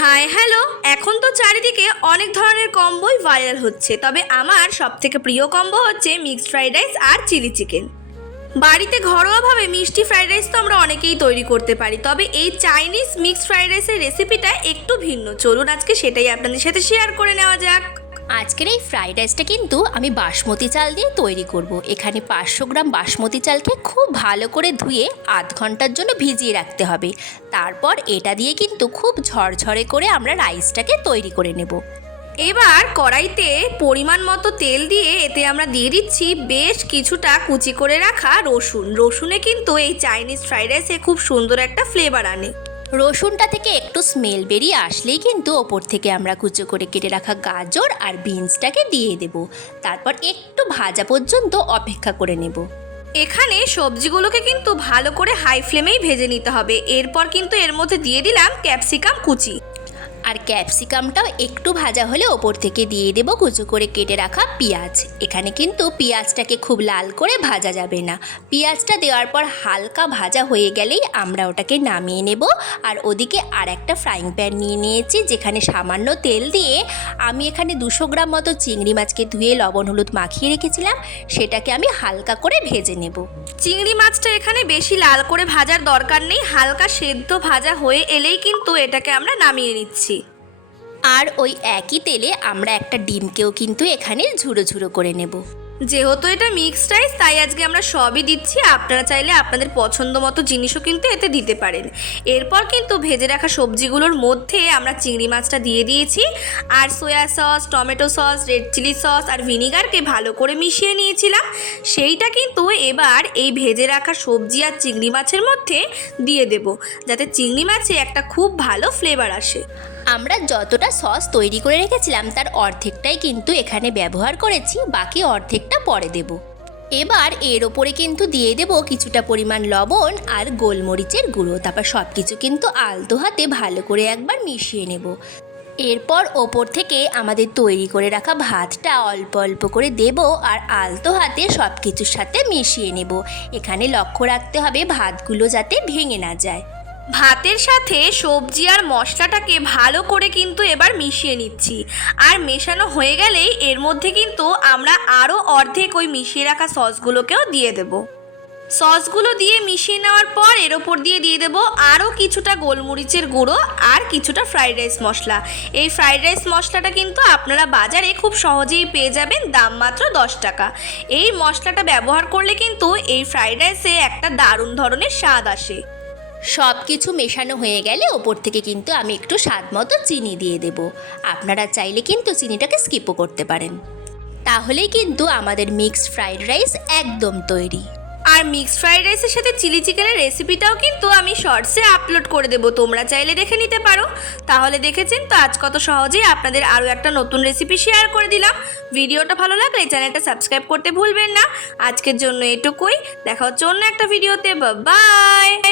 Hi hello এখন তো চারিদিকে অনেক ধরনের কম্বোই ভাইরাল হচ্ছে, তবে আমার সব থেকে প্রিয় কম্বো হচ্ছে মিক্সড ফ্রাইড রাইস আর চিলি চিকেন বাড়িতে ঘরোয়াভাবে মিষ্টি ফ্রাইড রাইস তো আমরা অনেকেই তৈরি করতে পারি, তবে এই চাইনিজ মিক্সড ফ্রাইড রাইসের রেসিপিটা একটু ভিন্ন। চলুন আজকে সেটাই আপনাদের সাথে শেয়ার করে নেওয়া যাক। আজকের এই ফ্রাইড রাইসটা কিন্তু আমি বাসমতি চাল দিয়ে তৈরি করব। এখানে পাঁচশো গ্রাম বাসমতি চালকে খুব ভালো করে ধুয়ে আধ ঘণ্টার জন্য ভিজিয়ে রাখতে হবে। তারপর এটা দিয়ে কিন্তু খুব ঝরঝরে করে আমরা রাইসটাকে তৈরি করে নেব। এবার কড়াইতে পরিমাণ মতো তেল দিয়ে এতে আমরা দিয়ে দিচ্ছি বেশ কিছুটা কুচি করে রাখা রসুন। রসুনে কিন্তু এই চাইনিজ ফ্রাইড রাইসে খুব সুন্দর একটা ফ্লেভার আনে। রসুনটা থেকে একটু স্মেল বেরিয়ে আসলেই কিন্তু ওপর থেকে আমরা কুচো করে কেটে রাখা গাজর আর বিনসটাকে দিয়ে দেব। তারপর একটু ভাজা পর্যন্ত অপেক্ষা করে নেব। এখানে সবজিগুলোকে কিন্তু ভালো করে হাই ফ্লেমেই ভেজে নিতে হবে। এরপর কিন্তু এর মধ্যে দিয়ে দিলাম ক্যাপসিকাম কুচি। আর ক্যাপসিকামটাও একটু ভাজা হলে ওপর থেকে দিয়ে দেব কুচু করে কেটে রাখা পেঁয়াজ। এখানে কিন্তু পেঁয়াজটাকে খুব লাল করে ভাজা যাবে না। পেঁয়াজটা দেওয়ার পর হালকা ভাজা হয়ে গেলেই আমরা ওটাকে নামিয়ে নেব। আর ওদিকে আর একটা ফ্রাইং প্যান নিয়ে নিয়েছি, যেখানে সামান্য তেল দিয়ে আমি এখানে দুশো গ্রাম মতো চিংড়ি মাছকে ধুয়ে লবণ হলুদ মাখিয়ে রেখেছিলাম। সেটাকে আমি হালকা করে ভেজে নেব। চিংড়ি মাছটা এখানে বেশি লাল করে ভাজার দরকার নেই, হালকা সেদ্ধ ভাজা হয়ে এলেই কিন্তু এটাকে আমরা নামিয়ে নিচ্ছি। আর ওই একই তেলে আমরা একটা ডিমকেও কিন্তু এখানে ঝুড়ো ঝুড়ো করে নেব। যেহেতু এটা মিক্সড রাইস তাই আজকে আমরা সবই দিচ্ছি। আপনারা চাইলে আপনাদের পছন্দ মতো জিনিসও কিন্তু এতে দিতে পারেন। এরপর কিন্তু ভেজে রাখা সবজিগুলোর মধ্যে আমরা চিংড়ি মাছটা দিয়ে দিয়েছি। আর soya sauce tomato sauce red chilli sauce আর ভিনিগারকে ভালো করে মিশিয়ে নিয়েছিলাম। সেইটা কিন্তু এবার এই ভেজে রাখা সবজি আর চিংড়ি মাছের মধ্যে দিয়ে দেব। যাতে চিংড়ি মাছে একটা খুব ভালো ফ্লেভার আসে। আমরা যতটা সস তৈরি করে রেখেছিলাম, তার অর্ধেকটাই কিন্তু এখানে ব্যবহার করেছি, বাকি অর্ধেকটা পরে দেব। এবার এর ওপরে কিন্তু দিয়ে দেব কিছুটা পরিমাণ লবণ আর গোলমরিচের গুঁড়ো। তারপর সব কিছু কিন্তু আলতো হাতে ভালো করে একবার মিশিয়ে নেব। এরপর ওপর থেকে আমাদের তৈরি করে রাখা ভাতটা অল্প অল্প করে দেব আর আলতো হাতে সব কিছুর সাথে মিশিয়ে নেব। এখানে লক্ষ্য রাখতে হবে ভাতগুলো যাতে ভেঙে না যায়। ভাতের সাথে সবজি আর মশলাটাকে ভালো করে কিন্তু এবার মিশিয়ে নিচ্ছি। আর মেশানো হয়ে গেলেই এর মধ্যে কিন্তু আমরা আরও অর্ধেক ওই মিশিয়ে রাখা সসগুলোকেও দিয়ে দেব। সসগুলো দিয়ে মিশিয়ে নেওয়ার পর এর ওপর দিয়ে দিয়ে দেবো আরও কিছুটা গোলমরিচের গুঁড়ো আর কিছুটা ফ্রাইড রাইস মশলা। এই ফ্রাইড রাইস মশলাটা কিন্তু আপনারা বাজারে খুব সহজেই পেয়ে যাবেন, দাম মাত্র দশ টাকা। এই মশলাটা ব্যবহার করলে কিন্তু এই ফ্রাইড রাইসে একটা দারুণ ধরনের স্বাদ আসে। সব কিছু মেশানো হয়ে গেলে ওপর থেকে কিন্তু আমি একটু স্বাদ মতো চিনি দিয়ে দেব। আপনারা চাইলে কিন্তু চিনিটাকে স্কিপও করতে পারেন। তাহলেই কিন্তু আমাদের মিক্সড ফ্রাইড রাইস একদম তৈরি। আর মিক্সড ফ্রাইড রাইসের সাথে চিলি চিকেনের রেসিপিটাও কিন্তু আমি শর্টসে আপলোড করে দেবো। তোমরা চাইলে দেখে নিতে পারো। তাহলে দেখেছেন তো আজ কত সহজেই আপনাদের আরও একটা নতুন রেসিপি শেয়ার করে দিলাম। ভিডিওটা ভালো লাগলে চ্যানেলটা সাবস্ক্রাইব করতে ভুলবেন না। আজকের জন্য এটুকুই। দেখা হচ্ছে অন্য একটা ভিডিওতে। বাই